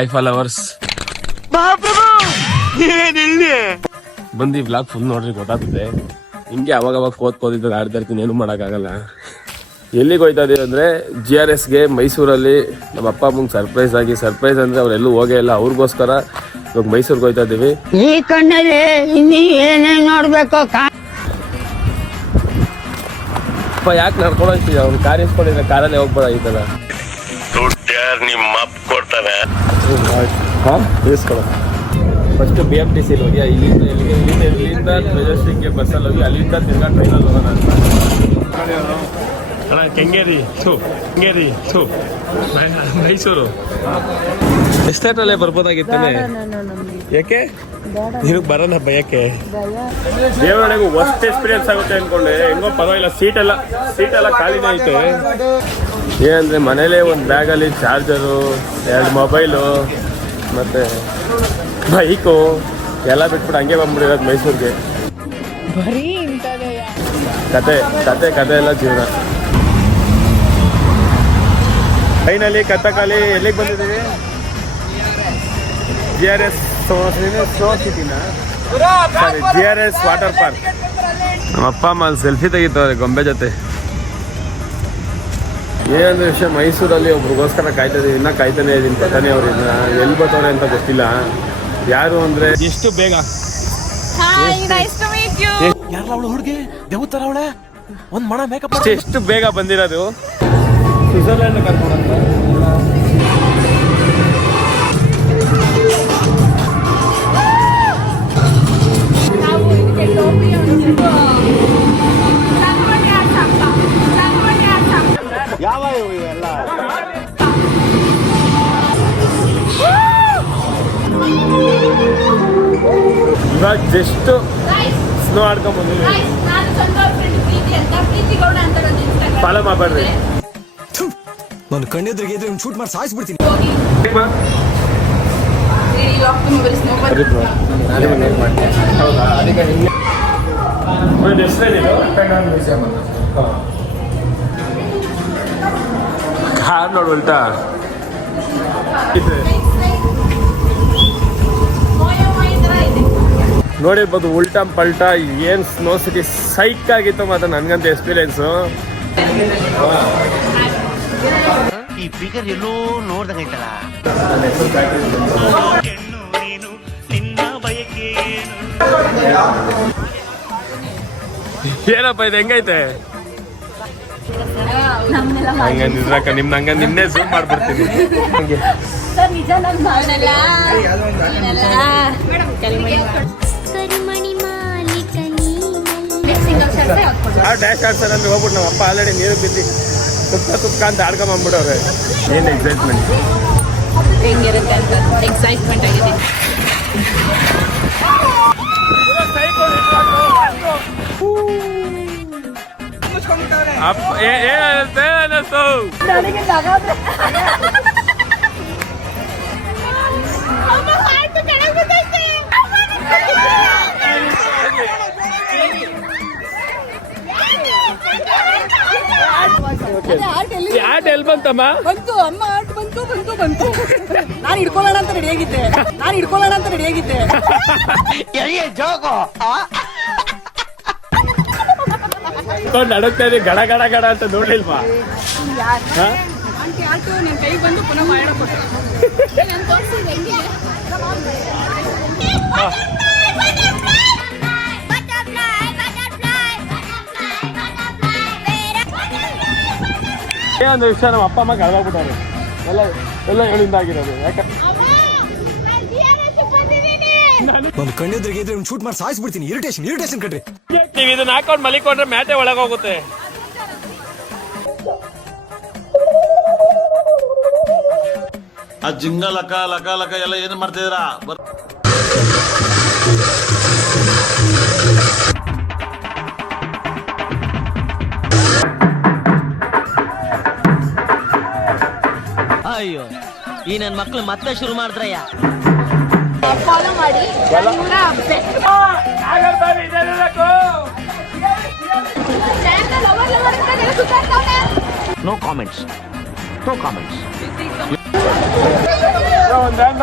I followers ಬಂದು ಈ blog full ನೋಡ್ರಿ ಗೊತ್ತಾಗ್ತದೆ. ಹಿಂಗೆ ಅವಾಗ ಅವಾಗ ಕೋತ್ ಕೋದಿದ್ದು ಆಡ್ತಾ ಇರ್ತೀನಿ ಏನು ಮಾಡೋಕ್ಕಾಗಲ್ಲ. ಎಲ್ಲಿಗೆ ಹೋಯ್ತಾ ಇದೀವಿ ಅಂದರೆ ಜಿ ಆರ್ ಎಸ್ಗೆ ಮೈಸೂರಲ್ಲಿ ನಮ್ಮ ಅಪ್ಪ ಅಮ್ಮಂಗೆ ಸರ್ಪ್ರೈಸ್ ಆಗಿ ಸರ್ಪ್ರೈಸ್ ಅಂದರೆ ಅವರೆಲ್ಲೂ ಹೋಗೇ ಇಲ್ಲ ಅವ್ರಿಗೋಸ್ಕರ ಇವಾಗ ಮೈಸೂರಿಗೆ ಹೋಯ್ತಾ ಇದ್ದೀವಿ ಈ ಕಣ್ಣಲ್ಲಿ ಇನ್ನೀ ಏನೇನು ನೋಡಬೇಕು ಅಪ್ಪ ಯಾಕೆ ನಡ್ಕೊಂಡು ಹೋಗ್ತೀವಿ ಅವ್ನು ಕಾರ್ ಇಸ್ಕೊಂಡಿದ್ರೆ ಕಾರಲ್ಲೇ ಹೋಗ್ಬೋದಾಗಿತ್ತಲ್ಲ. ನಿಮ್ಮ ಅಪ್ಪ ಕೊಡ್ತಾನೆ. ಹಾಂ ಇಸ್ಕೊಳ ಫಸ್ಟ್ ಬಿ ಎಂ ಟಿ ಸಿಲಿ ಹೋಗಿ ಇಲ್ಲಿಂದ ಇಲ್ಲಿಗೆ ಇಲ್ಲಿಂದ ಇಲ್ಲಿಂದ ಮೆಜೆಸ್ಟಿಕ್ಗೆ ಬಸ್ಸಲ್ಲಿ ಹೋಗಿ ಅಲ್ಲಿಂದ ತಿರ್ಗಾ ಟ್ರೈನಲ್ಲಿ ಹೋಗೋಣ ಅಂತ. ಅಣ್ಣ ಕೆಂಗೇರಿ ಥೂ ಕೆಂಗೇರಿ ಥೂ ಮೈಸೂರು. ಎಸ್ಟೇಟಲ್ಲೇ ಬರ್ಬೋದಾಗಿತ್ತಾನೆ ಯಾಕೆ? ನಿನಗೆ ಬರೋಣ ಭಯಕ್ಕೆ ದೇವರೊಳಗೂ ವರ್ಸ್ಟ್ ಎಕ್ಸ್ಪೀರಿಯನ್ಸ್ ಆಗುತ್ತೆ ಅನ್ಕೊಂಡೆ. ಹೆಂಗೋ ಪರವಾಗಿಲ್ಲ ಸೀಟ್ ಎಲ್ಲ ಸೀಟ್ ಎಲ್ಲ ಖಾಲಿನೇ ಐತೆ. ಏನಂದ್ರೆ ಮನೇಲೇ ಒಂದು ಬ್ಯಾಗಲ್ಲಿ ಚಾರ್ಜರು ಎರಡು ಮೊಬೈಲು ಮತ್ತೆ ಬೈಕು ಎಲ್ಲ ಬಿಟ್ಬಿಟ್ಟು ಹಂಗೆ ಬಂದ್ಬಿಟ್ಟಿರೋದು ಮೈಸೂರಿಗೆ. ಕತೆ ಕತೆ ಕತೆ ಎಲ್ಲ ಜೀವನ. ಫೈನಲಿ ಕಥಕಳಿ ಎಲ್ಲಿಗೆ ಬಂದಿದ್ದೀವಿ G R S so ಸಿಟಿನ? Sorry G R S water park ನಮ್ಮ ಅಪ್ಪ ಅಮ್ಮ ಸೆಲ್ಫಿ ತೆಗಿತಾರೆ ಗೊಂಬೆ ಜೊತೆ. ಏನಂದ್ರೆ ವಿಷಯ ಮೈಸೂರಲ್ಲಿ ಒಬ್ರಿಗೋಸ್ಕರ ಕಾಯ್ತಾ ಇದ್ದೀನಿ ಇನ್ನ ಕಾಯ್ತಾನೆ ಇದೀನಿ ಪತಾನೆ ಅವ್ರು ಇನ್ನ ಎಲ್ಲಿ ಬರ್ತಾವ್ರೆ ಅಂತ ಗೊತ್ತಿಲ್ಲ. ಯಾರು ಅಂದ್ರೆ ಎಷ್ಟು ಬೇಗ? ಹುಡುಗಿ? ದೇವತರ ಅವಳೆ? ಒಂದ್ ಮಣ ಮೇಕಪ್ ಎಷ್ಟು- ಎಷ್ಟು ಬೇಗ ಬಂದಿರೋದು? ಸ್ವಿಟ್ಜರ್ಲ್ಯಾಂಡ್ ಕರ್ಕೊಂಡಂತ ಗೌಡ ಸ್ನೋ ಆಡ್ಕೊಂಡ್ Instagram ಫಾಲೋ ಮಾಡ್ಬೇಡ್ರಿ. ನಾನು ಕಣ್ಣೆದ್ರಿಗೆ ಇದ್ರೆ ಶೂಟ್ ಮಾಡಿ ಸಾಯಿಸ್ಬಿಡ್ತೀನಿ. ಹಾಂ. ನೋಡುವಂತ lock mobiles mobile. ಕಾರ್ ನೋಡು ಉಲ್ಟಾ ಮೋಯ ಮೋಯ ತರ ಇದೆ. ನೋಡಿರ್ಬೋದು ಉಲ್ಟಾ ಪಲ್ಟಾ ಏನ್ ಸ್ನೋ ಸಿಟಿ ಸೈಕ್ ಆಗಿತ್ತು ಮತ್ತೆ ನನ್ಗಂತ ಎಕ್ಸ್ಪೀರಿಯನ್ಸು ಈ ಫಿಗರ್ ಎಲ್ಲೋ ನೋಡ್ದಂಗೈತಲ್ಲ ಏನಪ್ಪ ಇದು ಹೆಂಗೈತೆ? ಹಂಗ ನಿಜಕ್ಕ ನಿಮ್ ಹಂಗ ನಿನ್ನೆ ಝೂಮ್ ಮಾಡ್ಬಿಡ್ತೀನಿ. ನಿಜ ಆ ಡ್ಯಾಶ್ ಆಡ್ತಾರೆ ಅಂದ್ರೆ ಹೋಗ್ಬಿಟ್ಟು ನಮ್ಮ ಅಪ್ಪ ಆಲ್ರೆಡಿ ನೀರು ಬಿದ್ದು ತುಪ್ಪ ತುಪ್ಪ ಅಂತ ಆಡ್ಕೊಂಬಂದ್ಬಿಡವ್ರೆ ಏನ್ ಎಕ್ಸೈಟ್ಮೆಂಟ್ ಹೆಂಗಿರುತ್ತೆ ಅಂತ ಎಕ್ಸೈಟ್ಮೆಂಟ್ ಆಗಿದೆ ಅಪ್ಪ ಏ ಏನಾಗುತ್ತೆ ಅನ್ನಿಸ್ತು ನನಗೆ ನಗಾದ್ರೆ ಎಲ್ಲಿ ಎಲ್ ಬಂತಮ್ಮ? ಬಂತು ಅಮ್ಮ ಆಟ ಬಂತು ಬಂತು ಬಂತು. ನಾನು ಹಿಡ್ಕೊಳ್ಳೋಣ ಅಂತ ರೆಡಿಯಾಗಿದ್ದೆ ನಾನು ಹಿಡ್ಕೊಳ್ಳೋಣ ಅಂತ ರೆಡಿಯಾಗಿದ್ದೆ ನಡಕ್ತಾ ಇದೆ ಗಡ ಗಡ ಗಡ ಅಂತ ನೋಡ್ಲಿಲ್ವಾ? ಕೈ ಆಂಟಿ ಆಟು ನಿನ್ ಕೈಗೆ ಬಂದು ಪುನಃ ಒಂದು ವಿಷಯ ನಮ್ಮ ಅಪ್ಪ ಅಮ್ಮ ಕಳ್ದೋಗ್ಬಿಟ್ಟಾರೆ ಎಲ್ಲ ಎಲ್ಲ ಹೇಳಿಂದಾಗಿರೋದು ಯಾಕಂದ್ರೆ ನಾನು ಕಣ್ಣೆದ್ರಿಗೆ ಇದ್ರೆ ಶೂಟ್ ಮಾಡಿ ಸಾಯಿಸ್ಬಿಡ್ತೀನಿ. ಇರಿಟೇಷನ್ ಇರಿಟೇಷನ್ ಕಟ್ರಿ ನೀವು ಇದನ್ನ ಹಾಕೊಂಡು ಮಲಿಕೊಂಡ್ರೆ ಮ್ಯಾಟೆ ಒಳಗೋಗುತ್ತೆ ಆ ಜಿಂಗ ಲಕ ಲಕ ಲಕ ಎಲ್ಲ ಏನ್ ಮಾಡ್ತಿದ್ದೀರಾ? ಈ ನನ್ನ ಮಕ್ಳು ಮತ್ತೆ ಶುರು ಮಾಡಿದ್ರಯ್ಯ. ಫಾಲೋ ಮಾಡಿ. ನೋ ಕಾಮೆಂಟ್ಸ್ ನೋ ಕಾಮೆಂಟ್ಸ್ ಒಂದು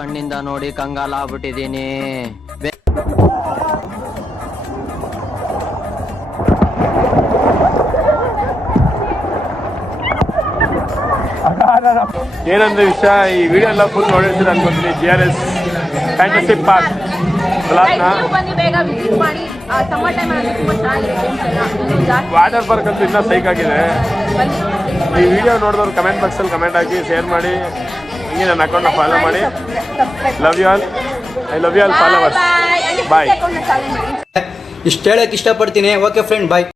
ಕಣ್ಣಿಂದ ನೋಡಿ ಕಂಗಾಲ ಆಗ್ಬಿಟ್ಟಿದೀನಿ ಏನಂದ್ರೆ ವಿಷಯ ಈ ವಿಡಿಯೋ ಎಲ್ಲ ಫುಲ್ ನೋಡಿರ್ತೀರ ಅನ್ಕೊಂತೀನಿ. G R S fantasy park water park ಅಂತೂ ಇನ್ನೂ ಸೈಕ್ ಆಗಿದೆ. ಈ ವಿಡಿಯೋ ನೋಡಿದವ್ರು ಕಮೆಂಟ್ ಬಾಕ್ಸಲ್ಲಿ ಕಮೆಂಟ್ ಹಾಕಿ ಶೇರ್ ಮಾಡಿ. ಹಂಗೆ ನನ್ನ ಅಕೌಂಟ್ನ ಫಾಲೋ ಮಾಡಿ. Love you all I love you all followers bye ಇಷ್ಟು ಹೇಳಕ್ ಇಷ್ಟಪಡ್ತೀನಿ. Okay friend bye